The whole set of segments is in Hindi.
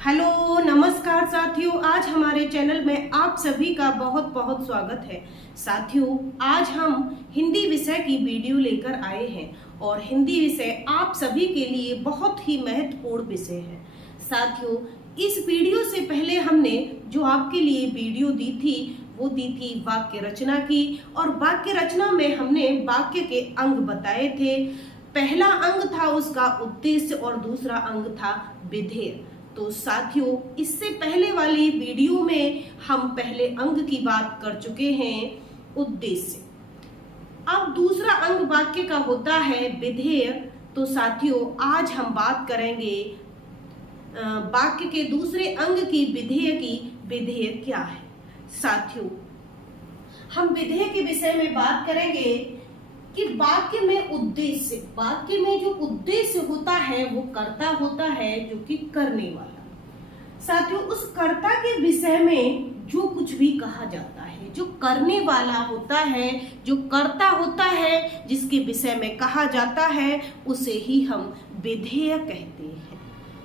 हेलो नमस्कार साथियों, आज हमारे चैनल में आप सभी का बहुत बहुत स्वागत है। साथियों, आज हम हिंदी विषय की वीडियो लेकर आए हैं और हिंदी विषय आप सभी के लिए बहुत ही महत्वपूर्ण विषय है। साथियों, इस वीडियो से पहले हमने जो आपके लिए वीडियो दी थी वो दी थी वाक्य रचना की, और वाक्य रचना में हमने वाक्य के अंग बताए थे। पहला अंग था उसका उद्देश्य और दूसरा अंग था विधेय। तो साथियों, इससे पहले वाली वीडियो में हम पहले अंग की बात कर चुके हैं, उद्देश्य। अब दूसरा अंग वाक्य का होता है विधेय। तो साथियों, आज हम बात करेंगे वाक्य के दूसरे अंग की, विधेय की। विधेय क्या है? साथियों, हम विधेय के विषय में बात करेंगे कि वाक्य में उद्देश्य, वाक्य में जो उद्देश्य होता है वो कर्ता होता है, जो कि करने वाला। साथियों, उस कर्ता के विषय में जो कुछ भी कहा जाता है, जो करने वाला होता है, जो कर्ता होता है, जिसके विषय में कहा जाता है, उसे ही हम विधेय कहते हैं।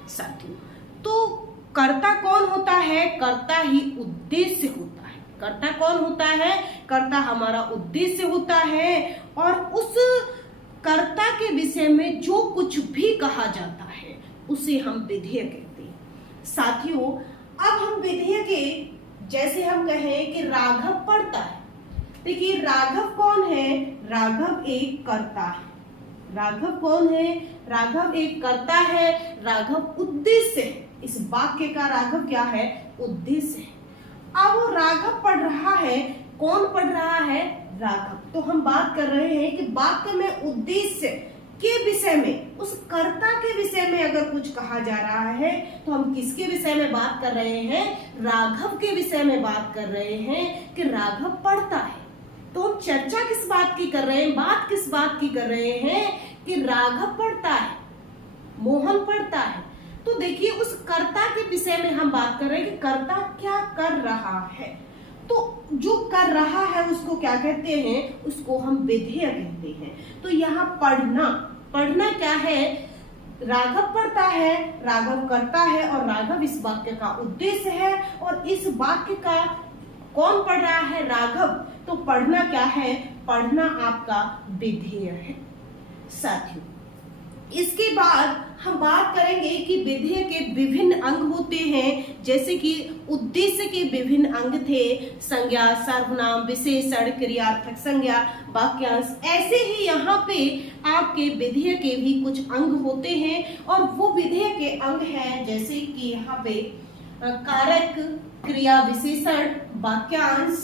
साथियों, तो कर्ता कौन होता है? कर्ता ही उद्देश्य होता है। कर्ता कौन होता है? कर्ता हमारा उद्देश्य होता है, और उस कर्ता के विषय में जो कुछ भी कहा जाता है उसे हम विधेय कहते हैं। साथियों, अब हम विधेय के, जैसे हम कहें कि राघव पढ़ता है। देखिए, राघव कौन है? राघव एक कर्ता है। राघव कौन है? राघव एक कर्ता है। राघव उद्देश्य है। इस वाक्य का राघव क्या है? उद्देश्य है। अब वो राघव पढ़ रहा है। कौन पढ़ रहा है? राघव। तो हम बात कर रहे हैं कि वाक्य में उद्देश्य के विषय में, उस कर्ता के विषय में अगर कुछ कहा जा रहा है तो हम किसके विषय में बात कर रहे हैं? राघव के विषय में बात कर रहे हैं कि राघव पढ़ता है। तो हम चर्चा किस बात की कर रहे हैं? बात किस बात की कर रहे हैं कि राघव पढ़ता है, मोहन पढ़ता है। तो देखिए, उस कर्ता के विषय में हम बात कर रहे हैं कि कर्ता क्या कर रहा है। तो जो कर रहा है उसको क्या कहते हैं? उसको हम विधेय कहते हैं। तो यहाँ पढ़ना, पढ़ना क्या है? राघव पढ़ता है, राघव करता है, और राघव इस वाक्य का उद्देश्य है। और इस वाक्य का कौन पढ़ रहा है? राघव। तो पढ़ना क्या है? पढ़ना आपका विधेय है। साथियों, इसके बाद हम बात करेंगे कि विधेय के विभिन्न अंग होते हैं। जैसे कि उद्देश्य के विभिन्न अंग थे, संज्ञा, सर्वनाम, विशेषण, क्रियार्थक संज्ञा, वाक्यांश। ऐसे ही यहाँ पे आपके विधेय के भी कुछ अंग होते हैं, और वो विधेय के अंग हैं जैसे कि यहाँ पे कारक, क्रिया विशेषण, वाक्यांश,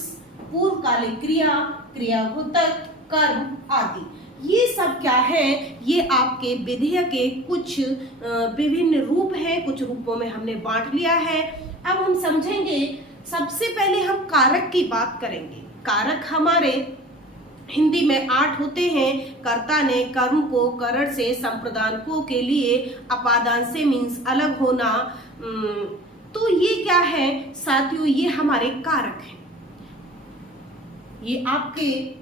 पूर्वकालिक क्रिया, क्रियाभूतक, कर्म आदि। ये सब क्या है? ये आपके विधेय के कुछ विभिन्न रूप हैं। कुछ रूपों में हमने बांट लिया है। अब हम समझेंगे। सबसे पहले हम कारक की बात करेंगे। कारक हमारे हिंदी में 8 होते हैं। कर्ता ने कर्म को करण से, संप्रदानको के लिए, अपादान से मीन्स अलग होना। तो ये क्या है साथियों? ये हमारे कारक हैं। ये आपके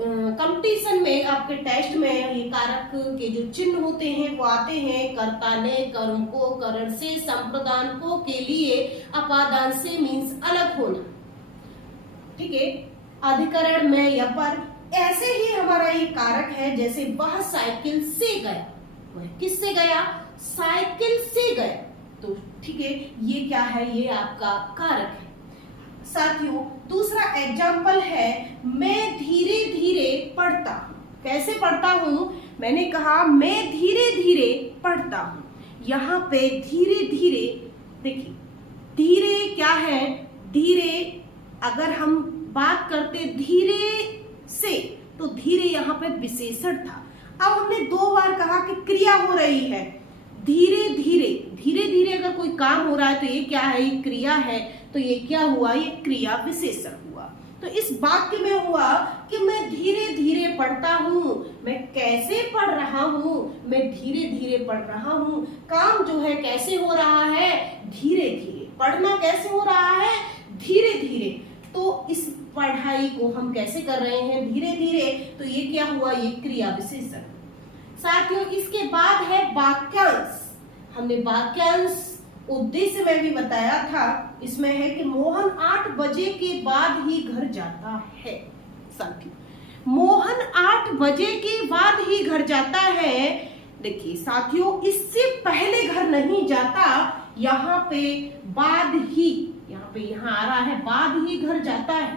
कंपटीशन में, आपके टेस्ट में ये कारक के जो चिन्ह होते हैं वो आते हैं। कर्ता ने कर्म को करण से, संप्रदानको के लिए, अपादान से मीन्स अलग होना। ठीक है, अधिकरण में या पर। ऐसे ही हमारा ये कारक है। जैसे वह साइकिल से गया। वह किससे गया? साइकिल से गया। तो ठीक है, ये क्या है? ये आपका कारक है। साथियों, दूसरा एग्जाम्पल है, मैं धीरे धीरे पढ़ता हूँ। कैसे पढ़ता हूँ? मैंने कहा मैं धीरे धीरे पढ़ता हूँ। यहाँ पे धीरे धीरे, देखिए धीरे क्या है? धीरे, अगर हम बात करते धीरे से, तो धीरे यहाँ पे विशेषण था। अब हमने 2 बार कहा कि क्रिया हो रही है। धीरे धीरे, धीरे धीरे अगर कोई काम हो रहा है तो ये क्या है? ये क्रिया है। तो ये क्या हुआ? ये क्रिया विशेषण हुआ। तो इस वाक्य में हुआ कि मैं धीरे धीरे पढ़ता हूँ। मैं कैसे पढ़ रहा हूँ? मैं धीरे धीरे पढ़ रहा हूँ। काम जो है कैसे हो रहा है? धीरे धीरे। पढ़ना कैसे हो रहा है? धीरे धीरे। तो इस पढ़ाई को हम कैसे कर रहे हैं? धीरे धीरे। तो ये क्या हुआ? ये क्रिया विशेषण। साथियों, इसके बाद है वाक्यांश। हमने वाक्यांश उद्देश्य में भी बताया था, इसमें है कि मोहन 8 बजे के बाद ही घर जाता है। साथियों, मोहन 8 बजे के बाद ही घर जाता है। देखिए साथियों, इससे पहले घर नहीं जाता, यहाँ पे बाद ही, यहाँ आ रहा है बाद ही घर जाता है।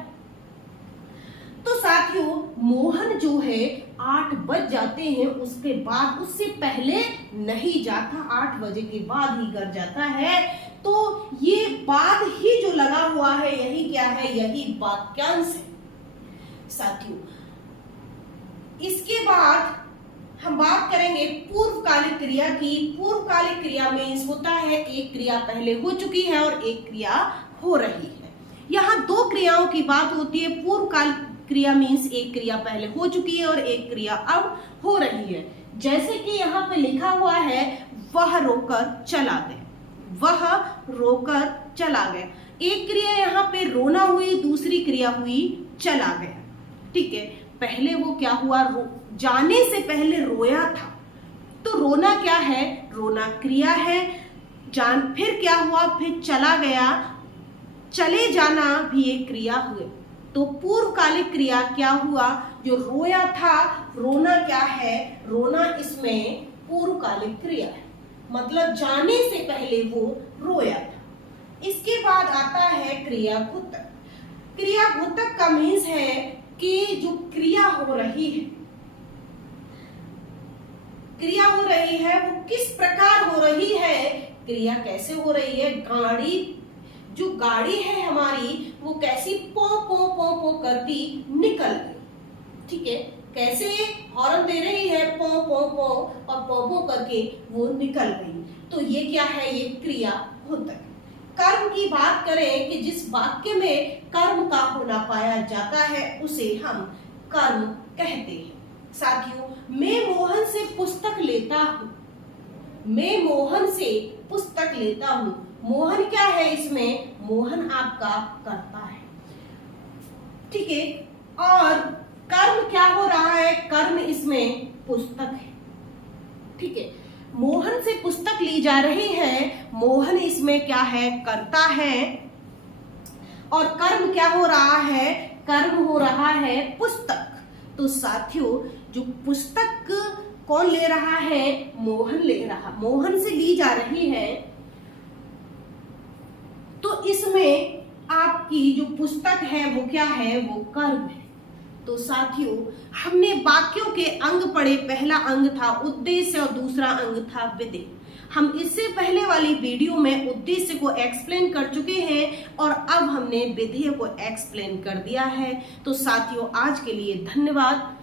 तो साथियों, मोहन जो है 8 बज जाते हैं, उसके बाद, उससे पहले नहीं जाता, 8 बजे के बाद ही घर जाता है। तो ये बाद ही जो लगा हुआ है, यही क्या है, यही वाक्यांश है। साथियों, इसके बाद हम बात करेंगे पूर्वकालिक क्रिया की। पूर्वकालिक क्रिया में होता है एक क्रिया पहले हो चुकी है और एक क्रिया हो रही है। यहाँ 2 क्रियाओं की बात होती है। पूर्वकालिक क्रिया मीन्स एक क्रिया पहले हो चुकी है और एक क्रिया अब हो रही है। जैसे कि यहाँ पे लिखा हुआ है, वह रोकर चला गया, वह रोकर चला गया। एक क्रिया यहाँ पे रोना हुई, दूसरी क्रिया हुई चला गया। ठीक है, पहले वो क्या हुआ, जाने से पहले रोया था, तो रोना क्या है, रोना क्रिया है। फिर क्या हुआ, फिर चला गया, चले जाना भी एक क्रिया हुए। तो पूर्वकालिक क्रिया क्या हुआ, जो रोया था, रोना क्या है, रोना इसमें पूर्वकालिक क्रिया है, मतलब जाने से पहले वो रोया था। इसके बाद आता है क्रियाघोतक। क्रियाघोतक का मीन्स है कि जो क्रिया हो रही है, क्रिया हो रही है वो किस प्रकार हो रही है, क्रिया कैसे हो रही है। जो गाड़ी है हमारी, वो कैसी पो पो पो पो करती निकल गई। ठीक है, कैसे हॉर्न दे रही है, पो पो पो, और पो पो करके वो निकल गई। तो ये क्या है, ये क्रियाघोतक। कर्म की बात करें कि जिस वाक्य में कर्म का होना पाया जाता है, उसे हम कर्म कहते हैं। साथियों, मैं मोहन से पुस्तक लेता हूँ, मैं मोहन से पुस्तक लेता हूँ। मोहन क्या है इसमें, मोहन आपका कर्ता है। ठीक है, और कर्म क्या हो रहा है, कर्म इसमें पुस्तक है। ठीक है, मोहन से पुस्तक ली जा रही है, मोहन इसमें क्या है, कर्ता है। और कर्म क्या हो रहा है, कर्म हो रहा है पुस्तक। तो साथियों, जो पुस्तक कौन ले रहा है, मोहन ले रहा, मोहन से ली जा रही है। तो इसमें आपकी जो पुस्तक है वो क्या है, वो कर्म है। तो साथियों, हमने वाक्यों के अंग पढ़े। पहला अंग था उद्देश्य और दूसरा अंग था विधेय। हम इससे पहले वाली वीडियो में उद्देश्य को एक्सप्लेन कर चुके हैं और अब हमने विधेय को एक्सप्लेन कर दिया है। तो साथियों, आज के लिए धन्यवाद।